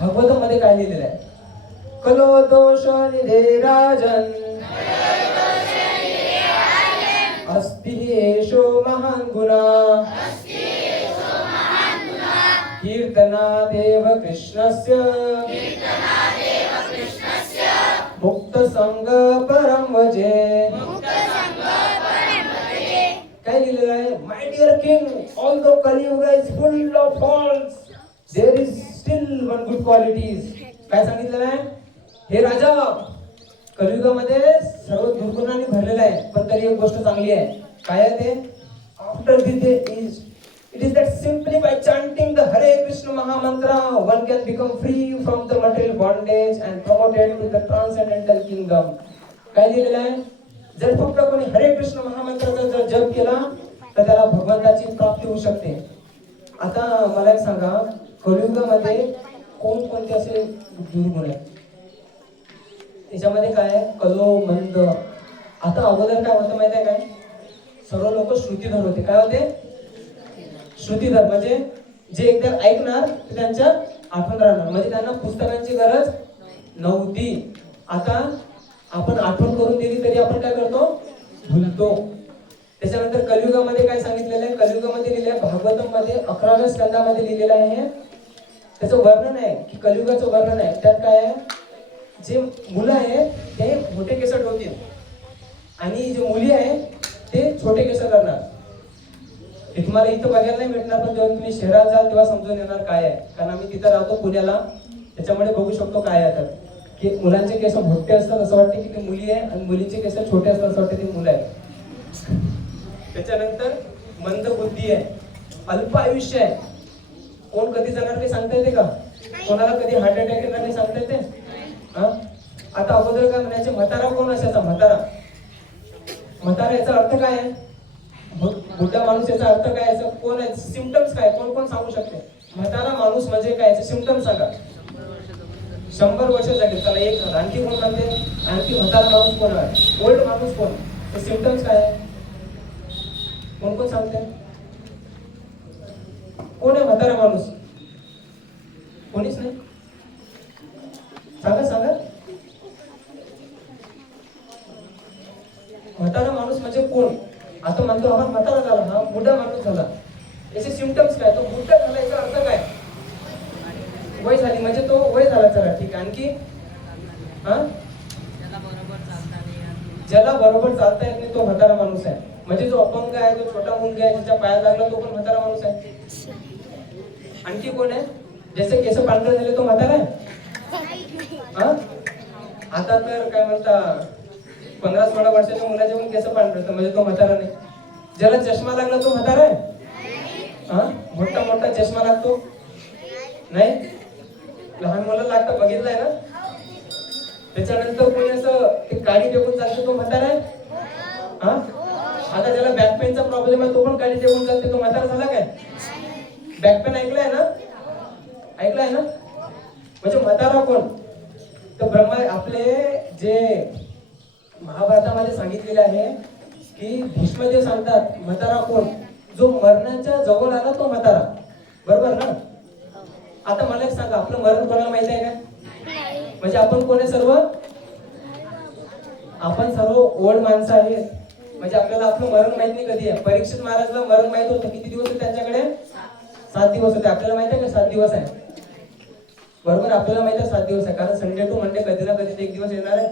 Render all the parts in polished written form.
भागवत मध्ये काय लिहिलेलं आहे? कलो दोष निधे राजन अस्ति एषो महान गुणा कीर्तनादेव कृष्णस्य मुक्त संग परम वजे. काय लिहिलेलं आहे? My dear king, all the Kaliyuga is full of faults, there is still one good qualities. काय सांगितलेलं आहे? हे राजा, कलियुगामध्ये सर्व दुर्गुणांनी भरलेला आहे, पण तरी एक गोष्ट चांगली आहे. काय आहे ते? After this is it is that simply by chanting the Hare Krishna Mahamantra one can become free from the material bondage and promoted to the transcendental kingdom. काय लिहिलेलं आहे? जर फक्त कोणी हरे कृष्ण महामंत्राचा जर जप केला तर त्याला भगवंताची प्राप्ती होऊ शकते. आता मला एक सांगा, कलियुगामध्ये कोणकोणते असे दुर्गुण आहेत? त्याच्यामध्ये काय आहे? कलो, मंद. आता अगोदर काय होतं माहिती आहे काय? सर्व लोक श्रुतीधर होते. काय होते? श्रुतीधर म्हणजे जे एकदा ऐकणार ते त्यांच्या आठवण राहणार, म्हणजे त्यांना पुस्तकांची गरज नव्हती. आता आपण आठवण करून दिली तरी आपण काय करतो? भुलतो. त्याच्यानंतर कलियुगामध्ये काय सांगितलेलं आहे? कलियुगामध्ये लिहिलेलं आहे, भागवतम मध्ये 11व्या स्कंदामध्ये लिहिलेलं आहे. त्याचं वर्णन आहे की कलियुगाचं वर्णन आहे. त्यात काय आहे? जे मुलं आहे ते मोठे केस ठेवतील आणि जे मुली आहे ते छोटे केस करणार. हे तुम्हाला इथं बघायला नाही भेटणार, पण जेव्हा तुम्ही शहरात जाल तेव्हा समजून येणार काय आहे. कारण आम्ही तिथं राहतो पुण्याला, त्याच्यामुळे बघू शकतो काय आहे. की मुलांचे केस मोठे असतात असं वाटते की ते मुली आहे, आणि मुलींचे केस छोटे असतात असं वाटते ते मुलं आहे. त्याच्यानंतर मंद बुद्धी आहे, अल्प आयुष्य आहे. कोण कधी जाणार ते सांगता येते का? कोणाला कधी हार्ट अटॅक येणार नाही सांगता येते? आता अगोदर काय म्हणायचे? म्हातारा कोण असायचा? म्हातारा याचा अर्थ काय आहे? बुद्धा माणूस याचा अर्थ काय? याचा कोण आहे? सिम्पटम्स काय? कोण कोण सांगू शकते? म्हातारा माणूस म्हणजे काय? याचे सिम्पटम्स सांगा. 100 वर्ष झाले. चला एक झालं. आणखी कोण म्हणते? आणखी म्हातारा माणूस कोण आहे? ओल्ड माणूस कोण? ते सिम्पटम्स काय आहे? कोण कोण सांगते? कोण आहे म्हातारा माणूस? कोणीच नाही. सांगा. म्हातारा माणूस म्हणजे कोण? आता म्हणतो आपण म्हातारा झाला, हा बुड्ढा माणूस झाला. याचे सिम्पटम्स काय? तो बुड्ढा झाला याचा अर्थ काय? वय झाली म्हणजे तो वय झाला. चला ठीक आहे. आणखी ज्याला बरोबर चालता येत नाही तो म्हातारा माणूस आहे. म्हणजे जो अपंग आहे, जो छोटा मुलगा आहे, ज्याच्या पायात लागला तो पण म्हातारा माणूस आहे. आणखी कोण आहे? ज्याचे केस पांढरे झाले तो म्हातारा आहे. आता तर काय म्हणता, 15-16 वर्षाच्या मुलाचे पण केस पांढरे म्हणजे तो म्हातारा नाही. ज्याला चष्मा लागला तो म्हातारा आहे. मोठा चष्मा लागतो नाही? लहान मुलं लागतं, बघितलंय ना? त्याच्यानंतर कोणी असं ते काडी टेकून चालते तो म्हातारा आहे. आता ज्याला बॅक पेनचा प्रॉब्लेम आहे तो पण काडी टेकून चालते, तो म्हातारा झाला काय? बॅक पेन ऐकलाय ना? म्हणजे म्हातारा कोण? तर ब्रह्मा आपले जे महाभारतामध्ये सांगितलेले आहे की भीष्मदेव सांगतात म्हातारा कोण? जो मरणाच्या जवळ आला तो म्हातारा. बरोबर ना? आता मला एक सांगा, आपलं मरण कोणाला माहिती आहे का? म्हणजे आपण कोण आहे? आपण सर्व ओल्ड माणसं आहेत. म्हणजे आपल्याला आपलं मरण माहित नाही कधी आहे. परीक्षित महाराजला मरण माहित होतं. किती दिवस होते त्यांच्याकडे? 7 दिवस होते. आपल्याला माहित आहे का 7 दिवस आहे? बरोबर, आपल्याला माहित आहे 7 दिवस आहे. कारण संडे टू मंडे कधी ना कधी एक दिवस येणार आहे.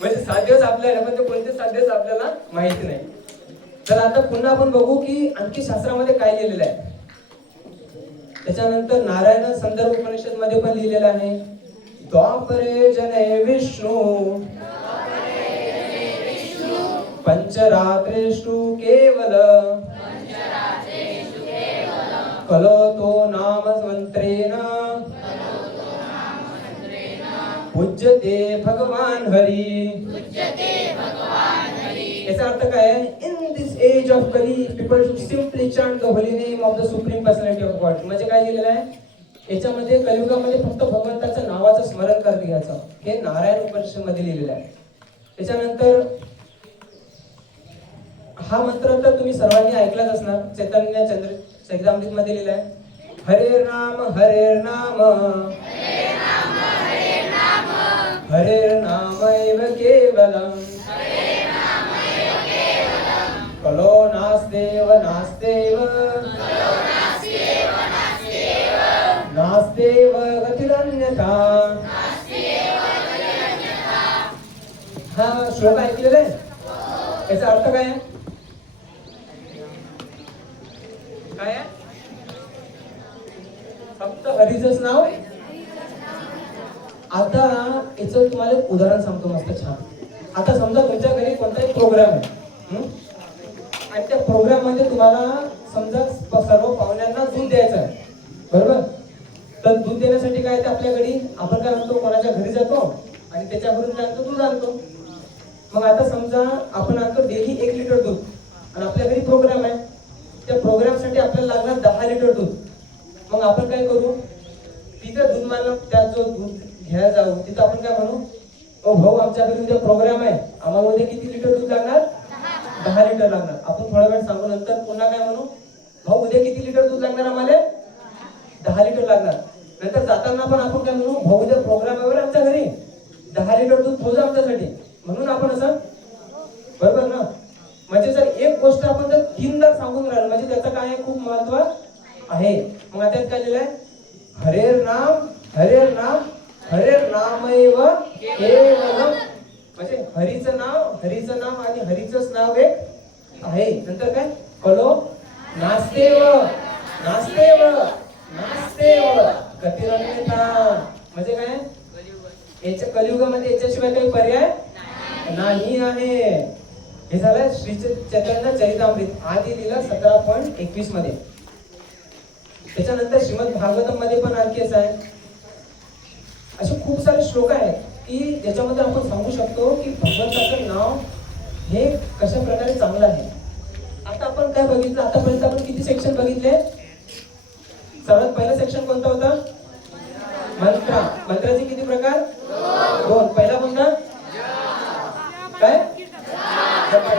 म्हणजे 7 दिवस आपल्याला, पण ते कोणते 7 दिवस आपल्याला माहिती नाही. तर आता पुन्हा आपण बघू की आणखी शास्त्रामध्ये काय लिहिलेलं आहे. त्याच्यानंतर नारायण संदर्भ उपनिषद मध्ये पण लिहिलेलं आहे, द्वापरे जने विष्णू पंचरात्रेषु केवल कलतो नाम मंत्रेण पूज्यते भगवान हरी. याचा अर्थ काय आहे? इन दिस एज ऑफ कली people should simply chant the holy name of the supreme personality of God. म्हणजे काय लिहिलेलं आहे याच्यामध्ये? कलियुगामध्ये फक्त भगवंताच्या नावाचं स्मरण करत घ्यायचं. हे नारायण उपनिषद मध्ये लिहिलेलं आहे. त्याच्यानंतर हा मंत्र तर तुम्ही सर्वांनी ऐकलाच असणार. चैतन्य चरितामृत मध्ये लिहिलाय, हरे नाम हरे नामैव केवलम् कलो नास्तेव नास्तेव गतिरन्यथा. हा श्लोक ऐकलेला आहे. याचा अर्थ काय आहे? काय आहे? फक्त हरीचंच नाव. आता याचं तुम्हाला एक उदाहरण सांगतो मस्त छान. आता समजा तुमच्या घरी कोणताही प्रोग्राम आहे आणि त्या प्रोग्राम मध्ये तुम्हाला समजा सर्व पाहुण्यांना दूध द्यायचं आहे, बरोबर? तर दूध देण्यासाठी काय ते आपल्या घरी आपण काय म्हणतो, कोणाच्या घरी जातो आणि त्याच्याकडून काय आणतो, दूध आणतो. मग आता समजा आपण आणतो डेली 1 लिटर दूध आणि आपल्या घरी प्रोग्राम आहे. त्या प्रोग्रामसाठी आपल्याला लागणार 10 लिटर दूध. मग आपण काय करू, तिथं दूध मानव त्या जो दूध घ्यायला जाऊ तिथं आपण काय म्हणू, ओ भाऊ आमच्या घरी उद्या प्रोग्राम आहे, आम्हाला उद्या किती लिटर दूध लागणार, 10 लिटर लागणार. आपण थोड्या वेळ सांगू नंतर पुन्हा काय म्हणू, भाऊ उद्या किती लिटर दूध लागणार, आम्हाला 10 लिटर लागणार. नंतर जाताना पण आपण काय म्हणू, भाऊ उद्या प्रोग्राम आहे आमच्या घरी, 10 लिटर दूध ठेवू आमच्यासाठी, म्हणून आपण असं, बरोबर ना? म्हणजे जर एक गोष्ट आपण जर 3दा सांगून राहिलो म्हणजे त्याचं काय खूप महत्व आहे. मग आता काय लिहिलंय, हरे नामैव केवलम. म्हणजे हरीचं नाव आणि हरीचंच नाव एक आहे. नंतर काय, कलो नास्तेव गतिरन्यथा. म्हणजे काय, याच्या कलियुगामध्ये याच्याशिवाय काही पर्याय नाही आहे. हे झालं श्री चैतन्य चरितामृत आधी लिहिलं 17.21 मध्ये. त्याच्यानंतर श्रीमद भागवतम मध्ये पण आणखी असं आहे, असे खूप सारे श्लोक आहेत की ज्याच्यामध्ये आपण सांगू शकतो की भगवंताचं नाव हे कशा प्रकारे चांगलं आहे. आता आपण काय बघितलं, आतापर्यंत आपण किती सेक्शन बघितले? सर्वात पहिला सेक्शन कोणता होता, मंत्राचे किती प्रकार, 2. पहिला कोणता, काय,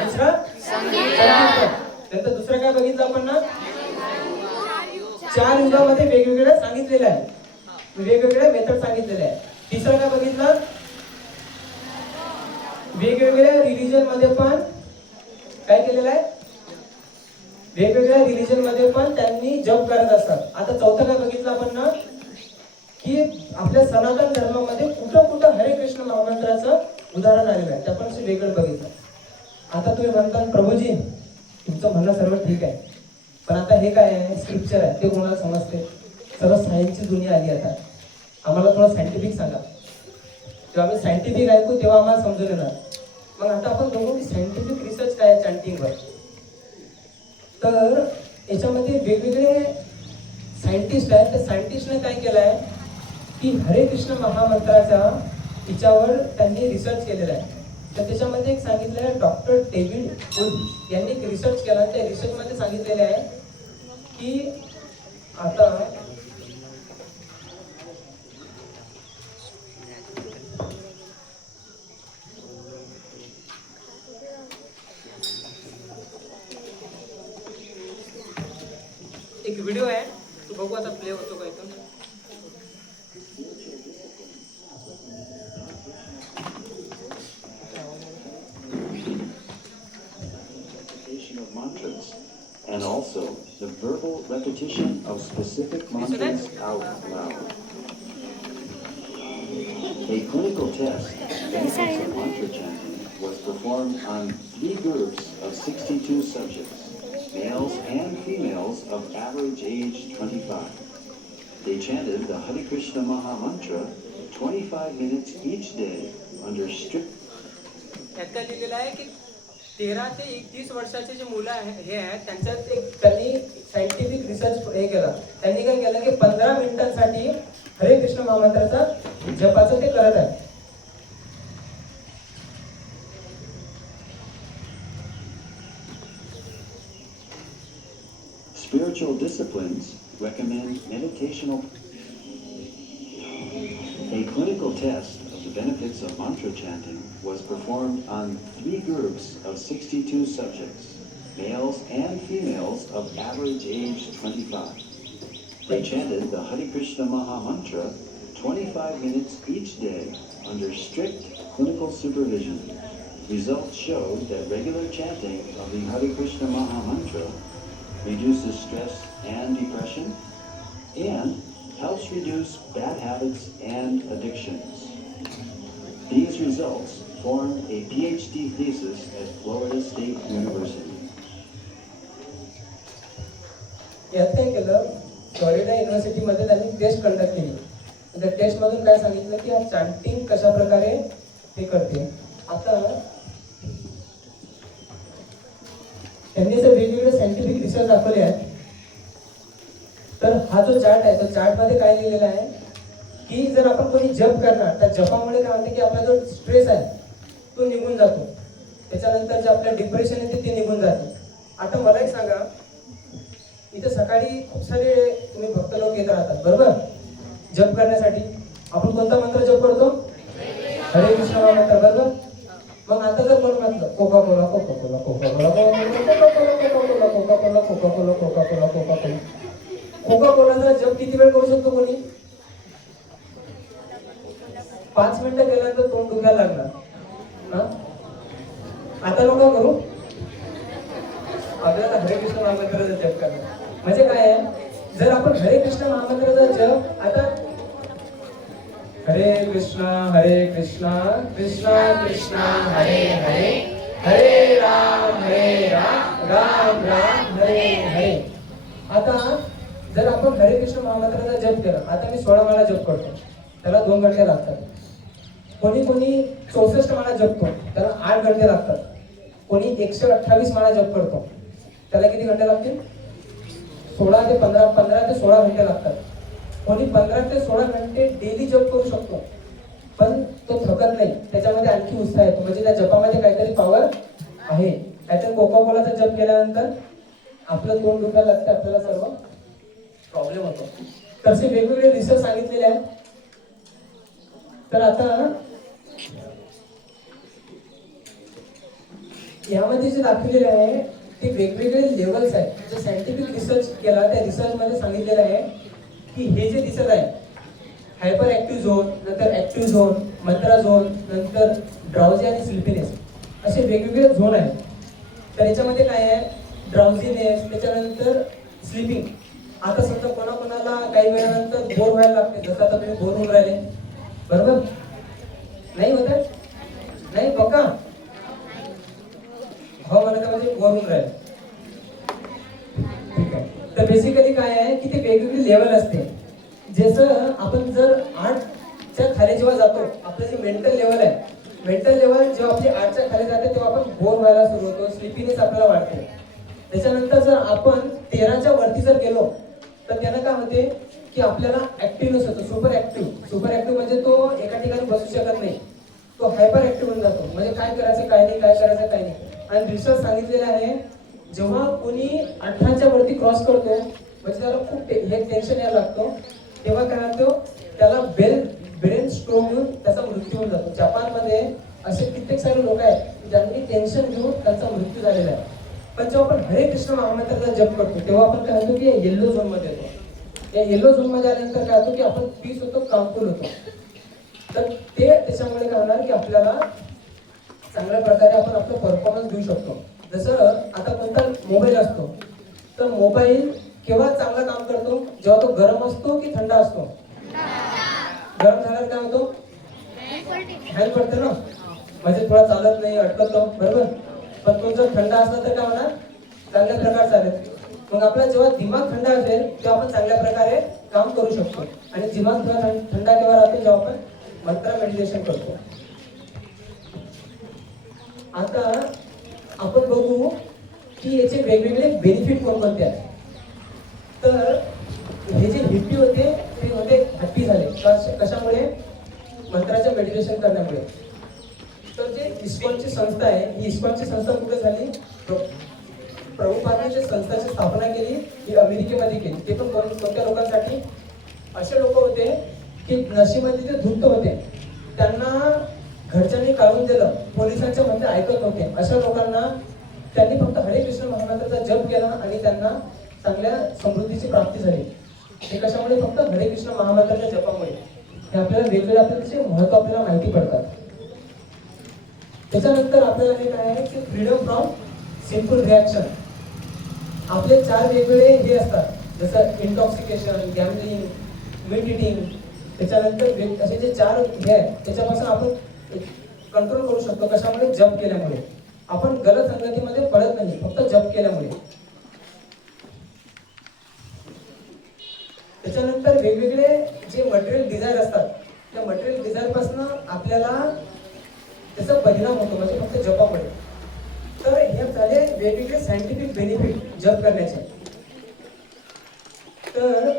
दुसरा नंतर दुसरं काय बघितलं आपण ना, 4 युगामध्ये वेगवेगळ्या सांगितलेलं आहे, वेगवेगळ्या मेथड सांगितलेल्या आहे. तिसरं काय बघितलं, वेगवेगळ्या रिलीजन मध्ये पण काय केलेलं आहे, वेगवेगळ्या रिलीजन मध्ये पण त्यांनी जप करत असतात. आता चौथं काय बघितलं आपण ना, की आपल्या सनातन धर्मामध्ये कुठं कुठं हरे कृष्ण महामंत्राचं उदाहरण आलेलं आहे, ते आपण वेगळं बघितलं. आता तुम्ही म्हणता प्रभूजी तुमचं म्हणणं सर्व ठीक आहे, पण आता हे काय आहे, स्क्रिप्चर आहे, ते कोणाला समजते? सर्व सायन्सची दुनिया आली. आता आम्हाला थोडं सायंटिफिक सांगा. जेव्हा आम्ही सायंटिफिक ऐकू तेव्हा आम्हाला समजून येणार. मग आता आपण बघू की सायंटिफिक रिसर्च काय आहे चॅन्टिंगवर. तर याच्यामध्ये वेगवेगळे सायंटिस्ट आहेत. त्या सायंटिस्टने काय केलं आहे की हरे कृष्ण महामंत्राचा तिच्यावर त्यांनी रिसर्च केलेला आहे. तर त्याच्यामध्ये एक सांगितलं आहे, डॉक्टर डेव्हिड वुल्फ यांनी एक रिसर्च केला. त्या रिसर्चमध्ये सांगितलेले आहे की आता एक व्हिडिओ आहे, तो बघू आता प्ले होतो का इथून. And also the verbal repetition of specific mantras out loud. A clinical test of mantra chanting was performed on 3 groups of 62 subjects, males and females of average age 25. They chanted the Hare Krishna Maha Mantra 25 minutes each day under strict. यात काय लिहिलेलं आहे की 13 ते 31 वर्षाचे जे मुलं हे आहेत त्यांच्यात एक त्यांनी सायंटिफिक रिसर्च हे केला. त्यांनी काय केलं की 15 मिनिटांसाठी हरे कृष्ण महामंत्राचा जपाचं ते करत आहे. Spiritual disciplines recommend meditational. A clinical test of the benefits of mantra chanting was performed on 3 groups of 62 subjects, males and females of average age 25. They chanted the Hare Krishna Maha Mantra 25 minutes each day under strict clinical supervision. Results showed that regular chanting of the Hare Krishna Maha Mantra reduces stress and depression and helps reduce bad habits and addictions. These results formed a PhD thesis at Florida State University. यात काय केलं, Florida युनिव्हर्सिटीमध्ये त्यांनी taste conduct केली. त्या टेस्टमधून काय सांगितलं की हा चॅन्टिंग कशा प्रकारे हे करते. आता त्यांनी जर वेगवेगळे सायंटिफिक रिसर्च दाखवले आहेत. तर हा जो चार्ट आहे, तो चार्ट मध्ये काय लिहिलेला आहे की जर आपण कोणी जप करणार तर जपामुळे काय होते की आपला जो स्ट्रेस आहे तो निघून जातो. त्याच्यानंतर जे आपलं डिप्रेशन आहे ते निघून जाते. आता मला एक सांगा, इथे सकाळी खूप सारे तुम्ही भक्त लोक येत राहतात बरोबर, जप करण्यासाठी. आपण कोणता मंत्र जप करतो? हरे कृष्ण मंत्र बरोबर. मग आता जर कोण म्हटलं coca cola coca cola coca cola coca cola coca cola coca cola coca cola coca cola coca कोलाचा जप किती वेळ करू शकतो कोणी? 5 मिनिटं केल्यानंतर तोंड दुखायला लागला. आता नको करू, आपल्याला हरे कृष्ण महामंत्राचा जप करणार. म्हणजे काय आहे, जर आपण हरे कृष्ण महामंत्राचा जप आता हरे कृष्णा कृष्णा कृष्णा हरे हरे हरे राम राम राम हरे हरे. आता जर आपण हरे कृष्ण महामंत्राचा जप केला, आता मी 16 माळा जप करतो, त्याला 2 घंटे लागतात. कोणी 64 माळा जपतो, त्याला 8 घंटे लागतात. कोणी 128 माळा जप करतो, त्याला किती घंटे लागतील? 15 ते 16 घंटे लागतात. कोणी 15 ते 16 घंटे डेली जप करू शकतो, पण तो थकत नाही, त्याच्यामध्ये आणखी उत्साह येतो. म्हणजे त्या जपामध्ये काहीतरी पॉवर आहे. त्याच्यात कोका कोलाचा जप केल्यानंतर आपलं तोंड दुखायला लागतं, आपल्याला सर्व प्रॉब्लेम होतो. तसे वेगवेगळे रिसर्च सांगितलेले आहेत. तर आता यामध्ये जे दाखवलेले आहे ते वेगवेगळे लेवल्स आहेत. जे सायंटिफिक रिसर्च केला त्या रिसर्च मध्ये सांगितलेलं आहे की हे जे दिसत आहे हायपर ऍक्टिव्ह झोन, नंतर ऍक्टिव्ह झोन, मंत्रा झोन, नंतर ड्राउझी आणि स्लिपीनेस, असे वेगवेगळे झोन आहेत. तर याच्यामध्ये काय आहे, ड्राउझीनेस, त्याच्यानंतर स्लीपिंग. आता समजा कोणाकोणाला काही वेळानंतर बोर व्हायला लागते, जसं आता तुम्ही बोर होऊन राहिले बरोबर, नाही होत आहे? नाही बघा, हो म्हणत म्हणजे बोर होऊन राहिले. ठीक आहे. तर बेसिकली काय आहे की ते वेगवेगळी लेवल असते. जसं आपण जर 8च्या खाली जेव्हा जातो, आपलं जे मेंटल लेवल आहे, मेंटल लेवल जेव्हा आपली 8च्या खाली जाते तेव्हा आपण बोर व्हायला सुरू होतो, स्लिपीनेस आपल्याला वाटते. त्याच्यानंतर जर आपण 13च्या वरती जर गेलो तर त्यानं काय होते की आपल्याला ऍक्टिव्हनेस होतो, सुपर ऍक्टिव्ह म्हणजे तो एका ठिकाणी बसू शकत नाही, तो हायपर ऍक्टिव्ह होऊन जातो. म्हणजे काय करायचं काय नाही, काय करायचं काय नाही. आणि रिसर्च सांगितलेलं आहे जेव्हा कोणी 18च्या वरती क्रॉस करतो म्हणजे त्याला खूप हे टेन्शन यायला लागतो, तेव्हा काय होतो त्याला ब्रेन स्ट्रोक येऊन त्याचा मृत्यू होऊन जातो. जपानमध्ये असे कित्येक सारे लोक आहेत ज्यांनी टेन्शन घेऊन त्यांचा मृत्यू झालेला आहे. पण जेव्हा आपण हरे कृष्ण महामंत्राचा जप करतो तेव्हा आपण काय होतो की येल्लो झोन मध्ये येतो. या येल्लो झोन मध्ये आल्यानंतर काय होतो की आपण पीस होतो, कामफुल होतो. तर ते त्याच्यामुळे काय होणार की आपल्याला चांगल्या प्रकारे आपण आपलं परफॉर्मन्स देऊ शकतो. जसं आता कोणता मोबाईल असतो, तर मोबाईल केव्हा चांगला काम करतो, जेव्हा तो गरम असतो की थंड असतो. गरम झाल्यावर काय होतो, हँग पडतो ना, म्हणजे थोडा चालत नाही, अटकतो बरोबर. पण तो जर थंड असला तर काय होणार, चांगल्या प्रकारे चालेल. मग आपला जेव्हा दिमाग थंड असेल तेव्हा आपण चांगल्या प्रकारे काम करू शकतो. आणि दिमाग थंड केव्हा राहतो, जेव्हा आपण मंत्र मेडिटेशन करतो. आता आपण बघू की याचे वेगवेगळे बेनिफिट कोणकोणते आहेत. तर हे जे हिप्पी होते ते होते हॅप्पी झाले कशामुळे, मंत्राच्या मेडिटेशन करण्यामुळे. तर जे इस्कॉनची संस्था आहे, ही इस्कॉनची संस्था कुठे झाली, प्रभुपादांच्या संस्थाची स्थापना केली, ही अमेरिकेमध्ये केली. ते पण कोणत्या लोकांसाठी, असे लोक होते की नशेमध्ये जे धुत होते, त्यांना घरच्यांनी काढून दिलं, पोलिसांच्या मध्ये ऐकत नव्हते. अशा लोकांना त्यांनी फक्त हरे कृष्ण महामंत्राचा जप केला आणि त्यांना चांगल्या समृद्धीची प्राप्ती झाली. ते कशामुळे? फक्त हरे कृष्ण महामंत्राच्या जपामुळे. हे आपल्याला वेगवेगळे आपल्याचे महत्व आपल्याला माहिती पडतात. त्याच्यानंतर आपल्याला हे काय आहे की फ्रीडम फ्रॉम सिम्पल रिॲक्शन. आपले 4 वेगवेगळे हे असतात, जसं इंटॉक्सिकेशन, गॅमलिंग, मीट इटिंग. त्याच्यानंतर असे जे 4 हे आहेत त्याच्यापासून आपण कंट्रोल करू शकतो. कशामुळे? जप केल्यामुळे. आपण गलत संगतीमध्ये पडत नाही, फक्त जप केल्यामुळे. त्याच्यानंतर वेगवेगळे जे मटेरियल डिझायर असतात, त्या मटेरियल डिझायर पासून आपल्याला त्याचा परिणाम होतो, म्हणजे फक्त जपामुळे. तर हे झाले वेगवेगळे सायंटिफिक बेनिफिट जप करण्याचे. तर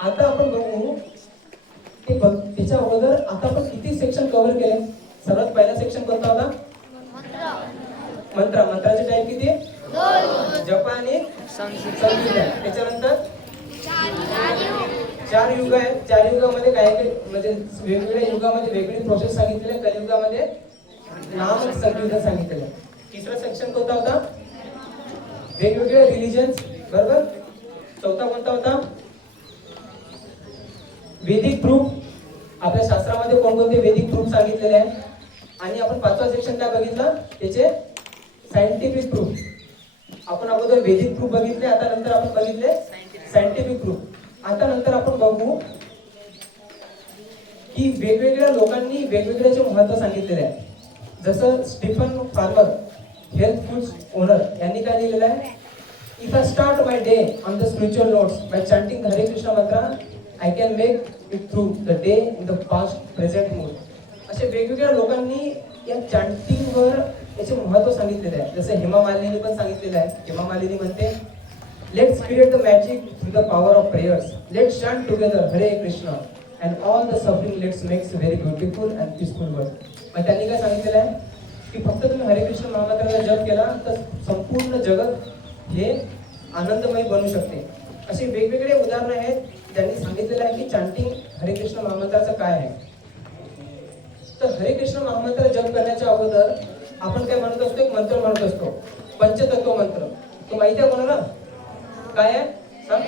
आता आपण बघू की त्याच्या अगोदर आता आपण किती सेक्शन कव्हर केले. सर्वात पहिला सेक्शन कोणता होता? मंत्र. मंत्राचे टाईप किती? 2. जप आणि संगीत. त्याच्यानंतर 4 युग आहेत. 4 युगामध्ये काय काय, म्हणजे वेगवेगळ्या युगामध्ये वेगवेगळी प्रोसेस सांगितलेली. कलियुगामध्ये नाम संगीत सांगितलेलं. तिसरा सेक्शन कोणता होता? वेगवेगळे रिलिजन्स, बरोबर. चौथा कोणता होता? वैदिक प्रूफ. आपल्या शास्त्रामध्ये कोणकोणते वैदिक प्रूफ सांगितलेले आहेत. आणि आपण 5वा सेक्शन काय बघितलं? त्याचे सायंटिफिक प्रूफ. आपण अगोदर वैदिक प्रूफ बघितले, आता नंतर आपण बघितले सायंटिफिक प्रूफ. आता नंतर आपण बघू की वेगवेगळ्या लोकांनी वेगवेगळ्याचे महत्त्व सांगितलेले आहे. जसं Stephen Farmer, health foods owner, यांनी काय लिहिलेलं आहे? If I start my day on the spiritual notes by chanting Hare Krishna mantra, I can make it through the day in the past present mood. असे वेगवेगळ्या लोकांनी या चॅन्टिंगवर याचे महत्त्व सांगितलेले आहे. जसं हेमा मालिनी पण सांगितलेलं आहे. हेमा मालिनी म्हणते, let's create the magic through the power of prayers, let's chant together Hare Krishna and all the suffering let's makes very beautiful and peaceful world. मग त्यांनी काय सांगितलेलं आहे की फक्त तुम्ही हरे कृष्ण महामंत्राचा जप केला तर संपूर्ण जगत हे आनंदमय बनू शकते. असे वेगवेगळे उदाहरण आहेत ज्यांनी सांगितलेलं आहे की चॅन्टिंग हरे कृष्ण महामंत्राचं काय आहे. तर हरे कृष्ण महामंत्र जप करण्याच्या अगोदर आपण काय म्हणत असतो? एक मंत्र म्हणत असतो, पंचतत्व मंत्र. तो माहिती आहे कोणाला? काय आहे सांग?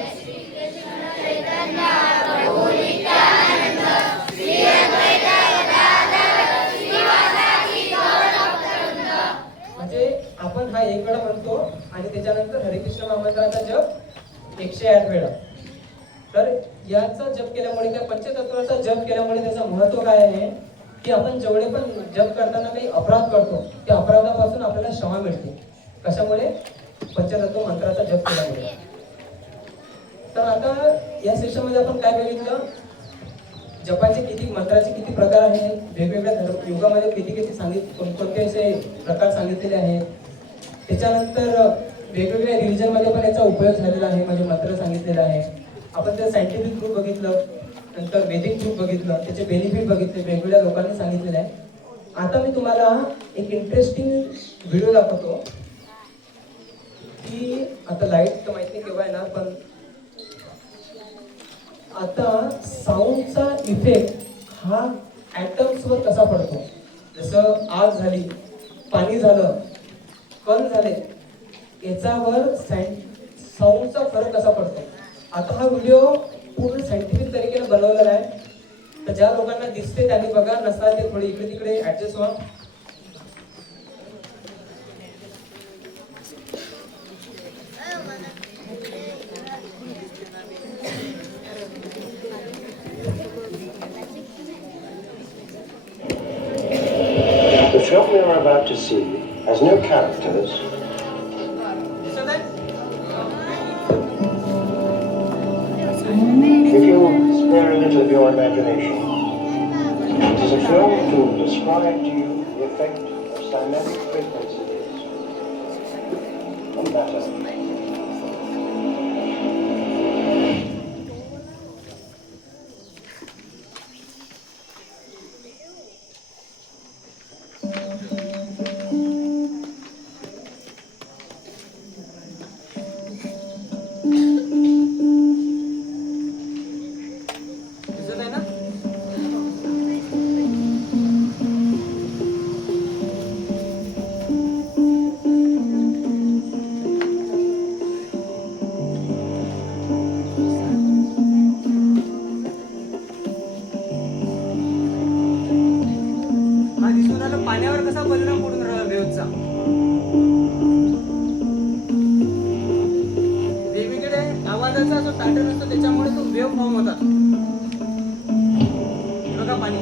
म्हणजे आपण हा 1 वेळा म्हणतो आणि त्याच्यानंतर हरे कृष्ण महामंत्राचा जप 108 वेळा. तर याचा जप केल्यामुळे, त्या पंचतत्वाचा जप केल्यामुळे त्याचं महत्व काय आहे की आपण जेवढे पण जप करताना काही अपराध करतो, त्या अपराधापासून आपल्याला क्षमा मिळते. कशामुळे? पंचतत्व मंत्राचा जप केल्यामुळे. तर आता या सेशनमध्ये आपण काय बघितलं? जपाचे किती, मंत्राचे किती प्रकार आहेत, वेगवेगळ्या युगामध्ये किती कोणते असे प्रकार सांगितलेले आहेत. त्याच्यानंतर वेगवेगळ्या रिलिजनमध्ये पण याचा उपयोग झालेला आहे, म्हणजे मंत्र सांगितलेला आहे. आपण त्या सायंटिफिक प्रूफ बघितलं, नंतर वैदिक प्रूफ बघितलं, त्याचे बेनिफिट बघितले, वेगवेगळ्या लोकांनी सांगितलेले आहे. आता मी तुम्हाला एक इंटरेस्टिंग व्हिडिओ दाखवतो की आता लाईट तर माहिती नाही केव्हा येणार, पण आता साऊंडचा इफेक्ट हा ॲटम्सवर कसा पडतो. जसं आग झाली, पाणी झालं, कण झाले, याच्यावर साऊंडचा फरक कसा पडतो. आता हा व्हिडिओ पूर्ण सायंटिफिक तरीकेने बनवलेला आहे. तर ज्या लोकांना दिसते त्यांनी बघा, नसतात ते थोडे इकडे तिकडे ऍडजस्ट व्हा. The film we are about to see has no characters. If you spare a little of your imagination, it is a film to describe to you the effect of cymatic frequencies on matter. पाण्यावर कसा परिणाम पडून राहिला वेव्हचा? वेगवेगळे आवाजाचा जो pattern असतो त्याच्यामुळे तो वेव्ह फॉर्म होतात. हे बघा पाणी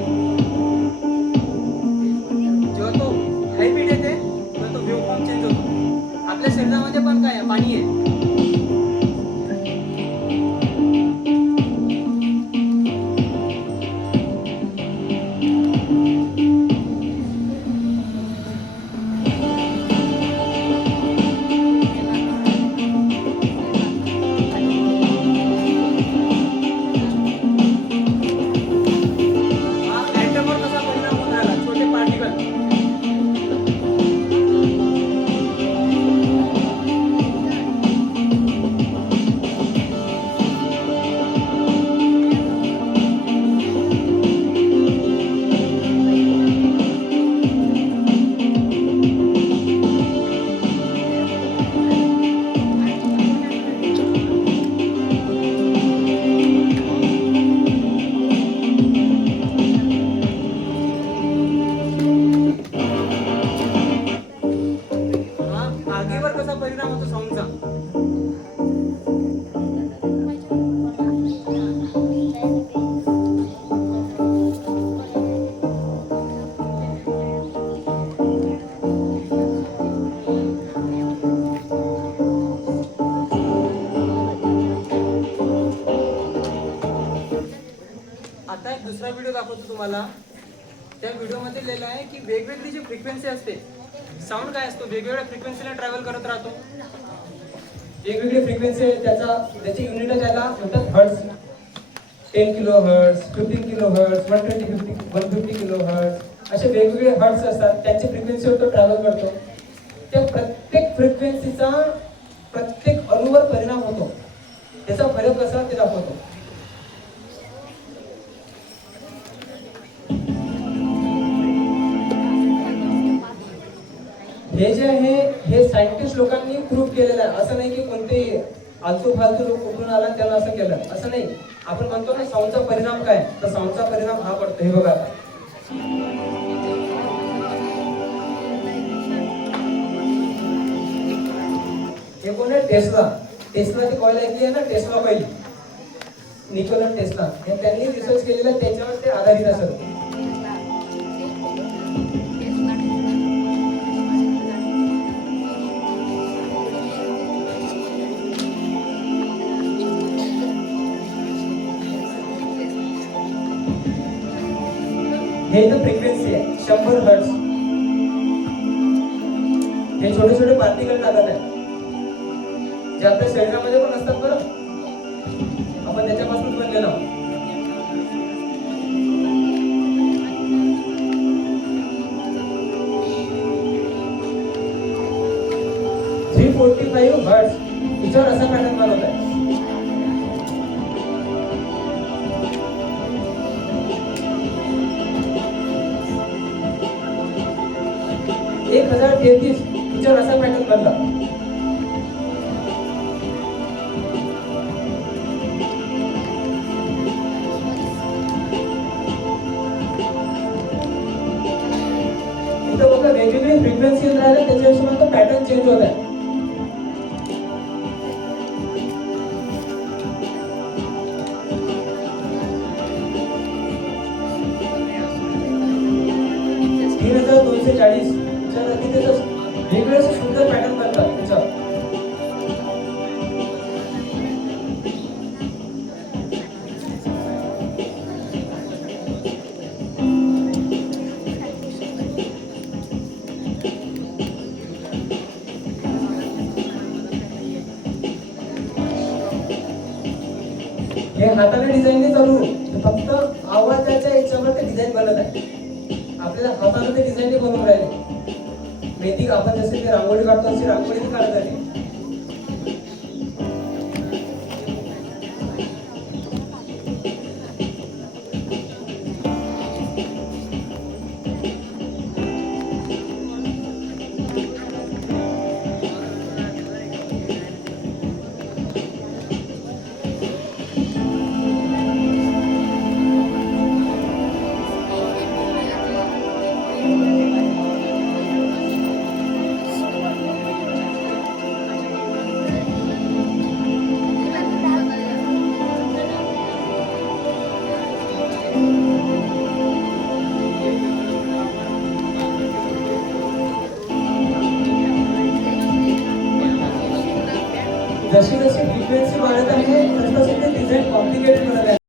जेव्हा तो हाय स्पीड येते तेव्हा तो वेव्ह फॉर्म चेंज होतो. आपल्या शरीरामध्ये पण काय आहे? पाणी आहे. हा ऍटमवर कसा परिणाम होऊन राहिला? छोटे पार्टिकल हा आगीवर कसा परिणाम होतो साऊंडचा? आता एक दुसरा व्हिडिओ दाखवतो तुम्हाला. त्या व्हिडिओमध्ये लिहिलं आहे की वेगवेगळी जी फ्रिक्वेन्सी असते, साऊंड काय असतो वेगवेगळ्या फ्रिक्वेन्सीला ट्रॅव्हल करत राहतो. वेगवेगळी फ्रिक्वेन्सी त्याची युनिट त्याला म्हणतात hertz. 10 kilo hertz, 15 kilo hertz, 150 kilo hertz असे वेगवेगळे हर्ट्स असतात. त्यांची फ्रिक्वेन्सीवर तो ट्रॅव्हल करतो. त्या प्रत्येक फ्रिक्वेन्सीचा प्रत्येक अणूवर परिणाम होतो. त्याचा फरक कसा ते दाखवतो. हे जे आहे हे सायंटिस्ट लोकांनी प्रूव्ह केलेलं आहे. असं नाही की कोणते आलतू फालतू लोक कुठून आला त्याला असं केलं, असं नाही. आपण म्हणतो ना साऊंडचा परिणाम काय, तर साऊंडचा परिणाम हा पडतो. हे बघा आता हे कोण आहे? टेस्लाची कॉईल ऐकली आहे ना, टेस्ला कॉईल, निकोला टेस्ला. हे त्यांनी रिसर्च केलेलं त्याच्यावर ते आधारित असत. हे इथं फ्रिक्वेन्सी आहे 100 हर्ट्स. हे छोटे छोटे पार्टिकल टाकत आहे जे आपल्या शरीरामध्ये पण असतात बरं. आपण त्याच्यापासून बनलेलो आहोत. $345 हर्ट्स याच्यावर असा पॅटर्न बनवत आहे. $1033 याच्यावर असा पॅटर्न बनला. इथं बघा वेगवेगळी फ्रिक्वेन्सी राहिल्या त्याच्या हिशोबाने तो पॅटर्न चेंज होत आहे. वेगवेगळे सुंदर पॅटर्न बनतात त्याच्यावर. हे हाताने डिझाईन नाही चालू, फक्त आवाजाच्या याच्यावर ते डिझाईन बनत आहे. आपल्याला हाताने ते डिझाईन बनवून राहिले. मेथी आपण जसे ते रांगोळी काढतो अशी रांगोळी काढत आहे. जशी जशी फ्रिक्वेन्सी वाढत आहे तसं तसे ते डिझाईन कॉम्प्लिकेटेड बनत आहे.